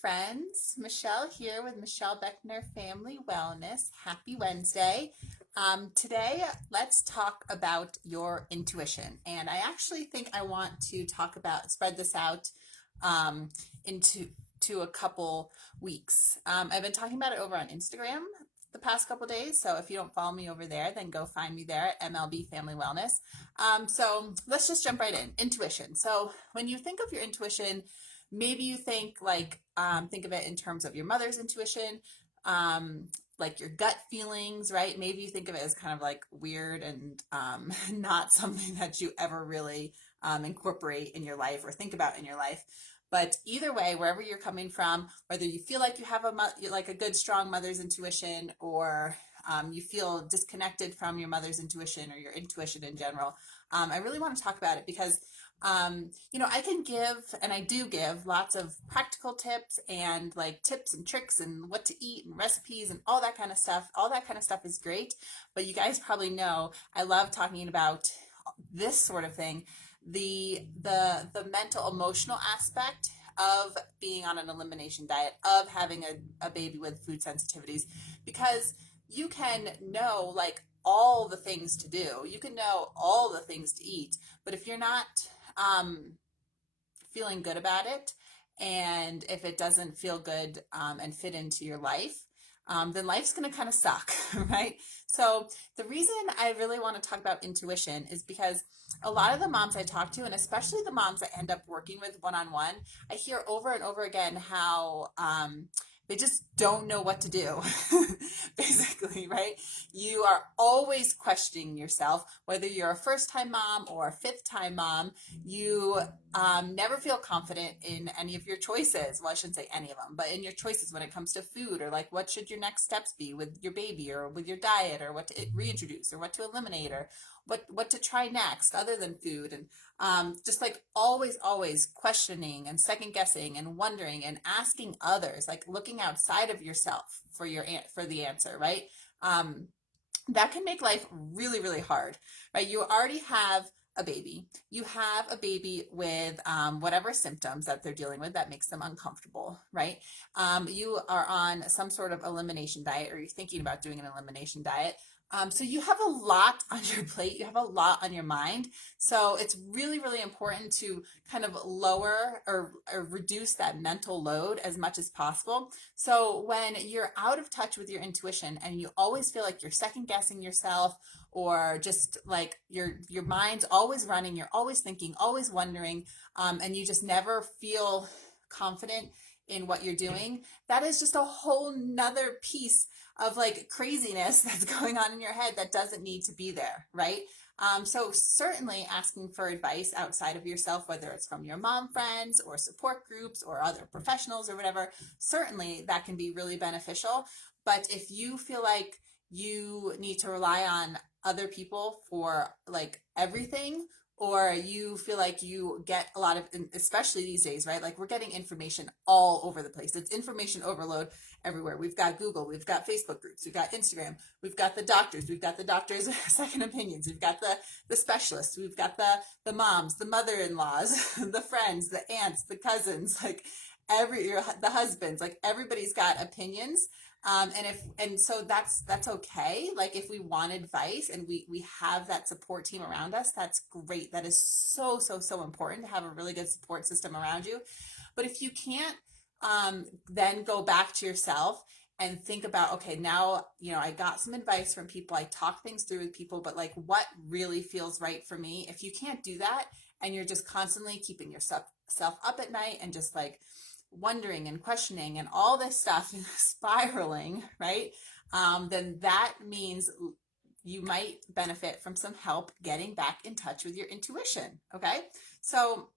friends. Michelle here with Michelle Beckner Family Wellness. Happy Wednesday. Today, let's talk about your intuition. And I actually think I want to spread this out um, into to a couple weeks. I've been talking about it over on Instagram the past couple days. So if you don't follow me over there, then go find me there at MLB Family Wellness. So let's just jump right in. Intuition. So when you think of your intuition, maybe you think of it in terms of your mother's intuition, um, like your gut feelings, right? Maybe you think of it as kind of like weird and not something that you ever really incorporate in your life or think about in your life. But either way, wherever you're coming from, whether you feel like you have a good, strong mother's intuition, or you feel disconnected from your mother's intuition or your intuition in general, I really want to talk about it because I can give, and I do give lots of practical tips and like tips and tricks and what to eat and recipes and all that kind of stuff. All that kind of stuff is great, but you guys probably know I love talking about this sort of thing, the mental emotional aspect of being on an elimination diet, of having a baby with food sensitivities, because you can know like all the things to do, you can know all the things to eat, but if you're not um, feeling good about it, and if it doesn't feel good and fit into your life, then life's going to kind of suck, right? So the reason I really want to talk about intuition is because a lot of the moms I talk to, and especially the moms that end up working with one-on-one, I hear over and over again how they just don't know what to do, basically, right? You are always questioning yourself, whether you're a first-time mom or a fifth-time mom. You never feel confident in any of your choices. Well, I shouldn't say any of them, but in your choices when it comes to food, or like what should your next steps be with your baby or with your diet, or what to reintroduce or what to eliminate, or what to try next other than food. And just like always questioning and second guessing and wondering and asking others, like looking outside of yourself for for the answer, right? That can make life really hard, right? You already have a baby. You have a baby with whatever symptoms that they're dealing with that makes them uncomfortable, right? You are on some sort of elimination diet, or you're thinking about doing an elimination diet. So you have a lot on your plate. You have a lot on your mind. So it's really important to kind of lower or reduce that mental load as much as possible. So when you're out of touch with your intuition and you always feel like you're second guessing yourself, or just like your mind's always running, you're always thinking, always wondering, and you just never feel confident in what you're doing, that is just a whole nother piece of like craziness that's going on in your head that doesn't need to be there, right? So certainly asking for advice outside of yourself, whether it's from your mom friends or support groups or other professionals or whatever, certainly that can be really beneficial. But if you feel like you need to rely on other people for like everything, or you feel like you get a lot of, especially these days, right? Like we're getting information all over the place. It's information overload everywhere. We've got Google, we've got Facebook groups, we've got Instagram, we've got the doctors' second opinions, we've got the specialists, we've got the moms, the mother-in-laws, the friends, the aunts, the cousins, like the husbands, like everybody's got opinions. So that's okay. Like if we want advice and we have that support team around us, that's great. That is so important to have a really good support system around you. But if you can't, then go back to yourself and think about, okay, now, I got some advice from people. I talk things through with people, but like what really feels right for me? If you can't do that and you're just constantly keeping yourself up at night and just like wondering and questioning and all this stuff spiraling, right? Then that means you might benefit from some help getting back in touch with your intuition. Okay. So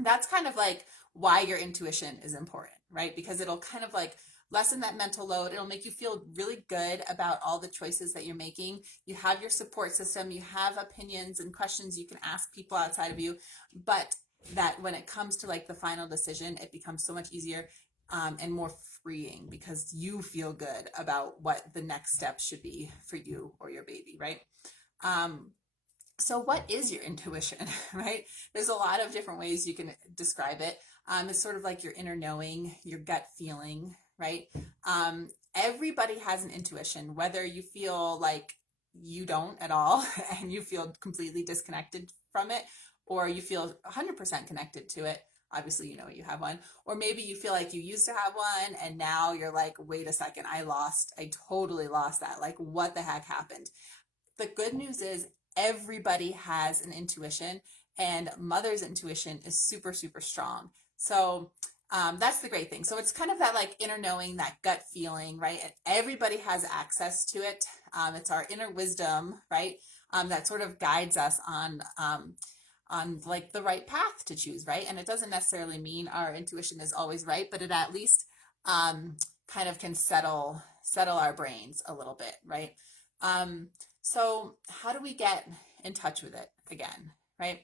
that's kind of like why your intuition is important, right? Because it'll kind of like lessen that mental load. It'll make you feel really good about all the choices that you're making. You have your support system, you have opinions and questions you can ask people outside of you, but that when it comes to like the final decision, it becomes so much easier and more freeing because you feel good about what the next step should be for you or your baby, right? So what is your intuition, right? There's a lot of different ways you can describe it. It's sort of like your inner knowing, your gut feeling, right? Everybody has an intuition, whether you feel like you don't at all and you feel completely disconnected from it, or you feel 100% connected to it. Obviously, you know you have one. Or maybe you feel like you used to have one and now you're like, wait a second, I totally lost that. Like, what the heck happened? The good news is everybody has an intuition, and mother's intuition is super, super strong. So that's the great thing. So it's kind of that like inner knowing, that gut feeling, right? And everybody has access to it. It's our inner wisdom, right? That sort of guides us on like the right path to choose, right? And it doesn't necessarily mean our intuition is always right, but it at least kind of can settle our brains a little bit, right? Um, so how do we get in touch with it again, right?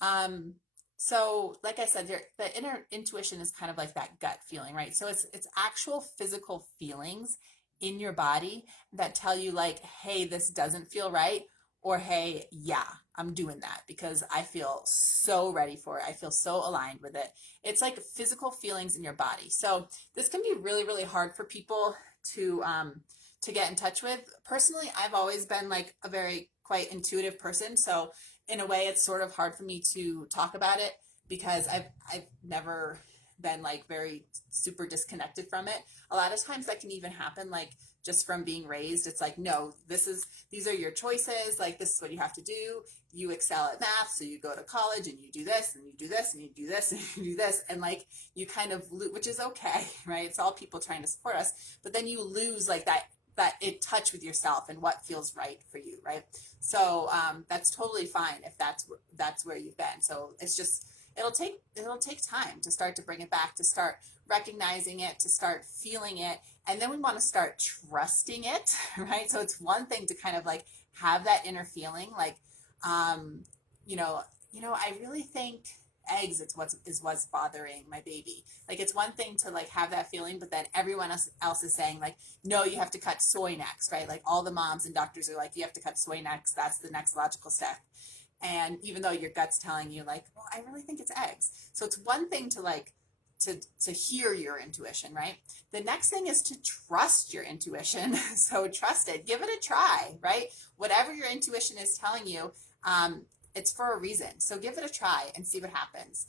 Um, so like I said, the inner intuition is kind of like that gut feeling, right? So it's actual physical feelings in your body that tell you like, hey, this doesn't feel right, or hey, yeah, I'm doing that because I feel so ready for it. I feel so aligned with it. It's like physical feelings in your body. So this can be really, really hard for people to get in touch with. Personally, I've always been like a very quite intuitive person. So in a way, it's sort of hard for me to talk about it because I've never been like very super disconnected from it. A lot of times that can even happen like just from being raised. It's like, no, these are your choices. Like, this is what you have to do. You excel at math, so you go to college and you do this and you do this and you do this and you do this. And like, you kind of which is okay, right? It's all people trying to support us. But then you lose like that in touch with yourself and what feels right for you, right? So that's totally fine if that's where you've been. So it's just it'll take time to start to bring it back, to start recognizing it, to start feeling it, and then we want to start trusting it, right? So it's one thing to kind of like have that inner feeling, like, um, you know, I really think eggs is what's bothering my baby. Like, it's one thing to like have that feeling, but then everyone else is saying like, no, you have to cut soy next, right? Like, all the moms and doctors are like, you have to cut soy next. That's the next logical step. And even though your gut's telling you like, well, I really think it's eggs. So it's one thing to like to hear your intuition, right? The next thing is to trust your intuition. So trust it, give it a try, right? Whatever your intuition is telling you, it's for a reason. So give it a try and see what happens.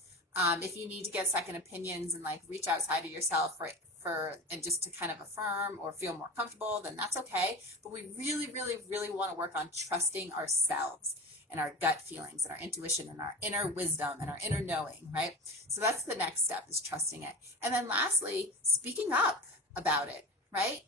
If you need to get second opinions and like reach outside of yourself for and just to kind of affirm or feel more comfortable, then that's okay. But we really, really, really want to work on trusting ourselves and our gut feelings and our intuition and our inner wisdom and our inner knowing, right? So that's the next step, is trusting it. And then lastly, speaking up about it, right?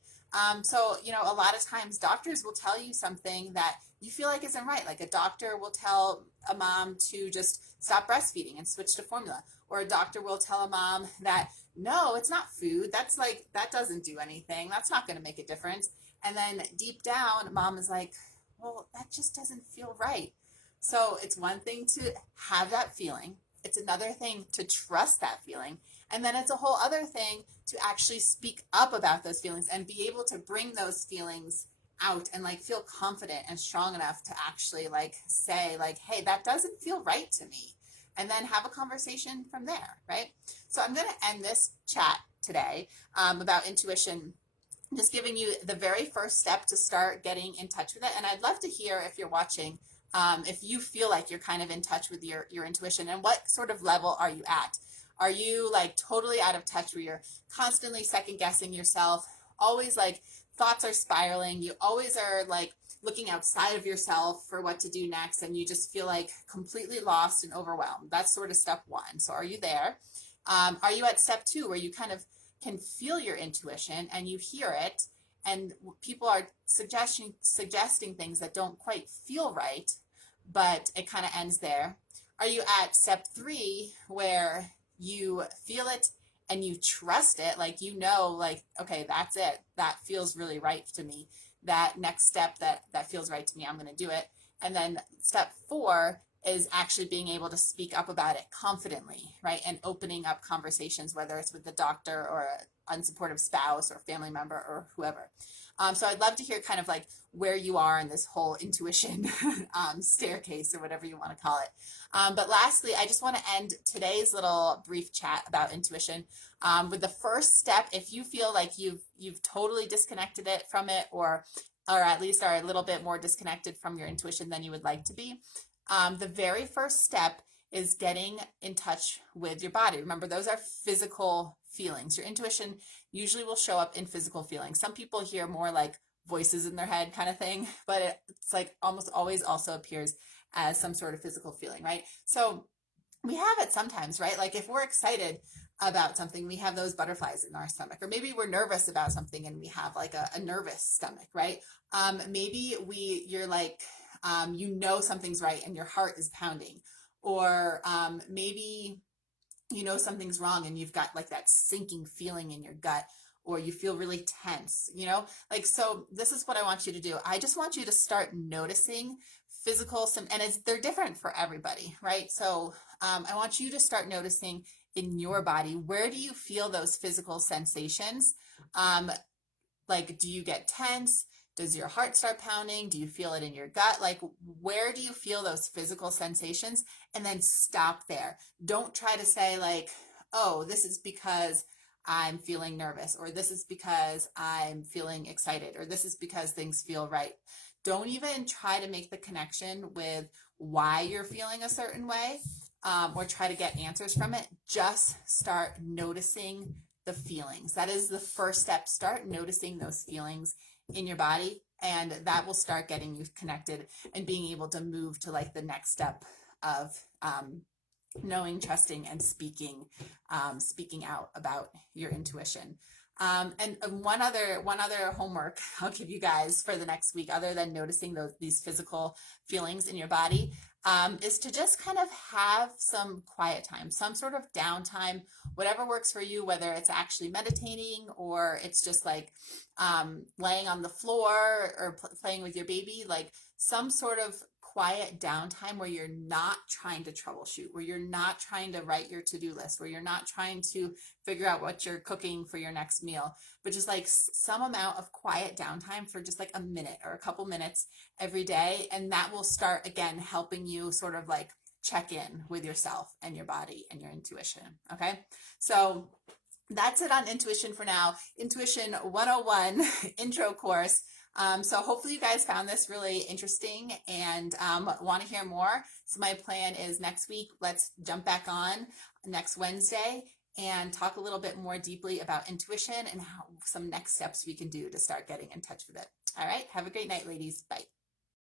So, a lot of times doctors will tell you something that you feel like isn't right. Like, a doctor will tell a mom to just stop breastfeeding and switch to formula. Or a doctor will tell a mom that, no, it's not food. That's like, that doesn't do anything. That's not going to make a difference. And then deep down, mom is like, well, that just doesn't feel right. So it's one thing to have that feeling. It's another thing to trust that feeling. And then it's a whole other thing to actually speak up about those feelings and be able to bring those feelings out and like feel confident and strong enough to actually like say like, hey, that doesn't feel right to me. And then have a conversation from there, right? So I'm going to end this chat today about intuition, just giving you the very first step to start getting in touch with it. And I'd love to hear, if you're watching, if you feel like you're kind of in touch with your intuition, and what sort of level are you at? Are you like totally out of touch where you're constantly second guessing yourself? Always like thoughts are spiraling. You always are like looking outside of yourself for what to do next, and you just feel like completely lost and overwhelmed. That's sort of step one. So are you there? Are you at step two, where you kind of can feel your intuition and you hear it, and people are suggesting things that don't quite feel right, but it kind of ends there? Are you at step three, where you feel it and you trust it, like, like, okay, that's it, that feels really right to me, that next step that feels right to me, I'm going to do it? And then step four, is actually being able to speak up about it confidently, right? And opening up conversations, whether it's with the doctor or an unsupportive spouse or family member or whoever. So I'd love to hear kind of like where you are in this whole intuition staircase or whatever you want to call it. But lastly, I just want to end today's little brief chat about intuition with the first step. If you feel like you've totally disconnected it from it, or at least are a little bit more disconnected from your intuition than you would like to be, the very first step is getting in touch with your body. Remember, those are physical feelings. Your intuition usually will show up in physical feelings. Some people hear more like voices in their head kind of thing, but it's like almost always also appears as some sort of physical feeling, right? So we have it sometimes, right? Like if we're excited about something, we have those butterflies in our stomach, or maybe we're nervous about something and we have like a nervous stomach, right? Maybe you're like, you know something's right and your heart is pounding, or maybe you know something's wrong and you've got like that sinking feeling in your gut, or you feel really tense, like, so this is what I want you to do. I just want you to start noticing and they're different for everybody, right? So I want you to start noticing in your body, where do you feel those physical sensations? Like, do you get tense? Does your heart start pounding? Do you feel it in your gut? Like, where do you feel those physical sensations? And then stop there. Don't try to say like, oh, this is because I'm feeling nervous, or this is because I'm feeling excited, or this is because things feel right. Don't even try to make the connection with why you're feeling a certain way, or try to get answers from it. Just start noticing the feelings. That is the first step. Start noticing those feelings in your body, and that will start getting you connected and being able to move to like the next step of knowing, trusting, and speaking out about your intuition. And one other homework I'll give you guys for the next week, other than noticing these physical feelings in your body, is to just kind of have some quiet time, some sort of downtime, whatever works for you, whether it's actually meditating or it's just like laying on the floor or playing with your baby, like some sort of quiet downtime where you're not trying to troubleshoot, where you're not trying to write your to-do list, where you're not trying to figure out what you're cooking for your next meal, but just like some amount of quiet downtime for just like a minute or a couple minutes every day. And that will start again helping you sort of like check in with yourself and your body and your intuition. Okay, so that's it on intuition for now. Intuition 101 intro course. So hopefully you guys found this really interesting and want to hear more. So my plan is next week, let's jump back on next Wednesday and talk a little bit more deeply about intuition and some next steps we can do to start getting in touch with it. All right. Have a great night, ladies. Bye.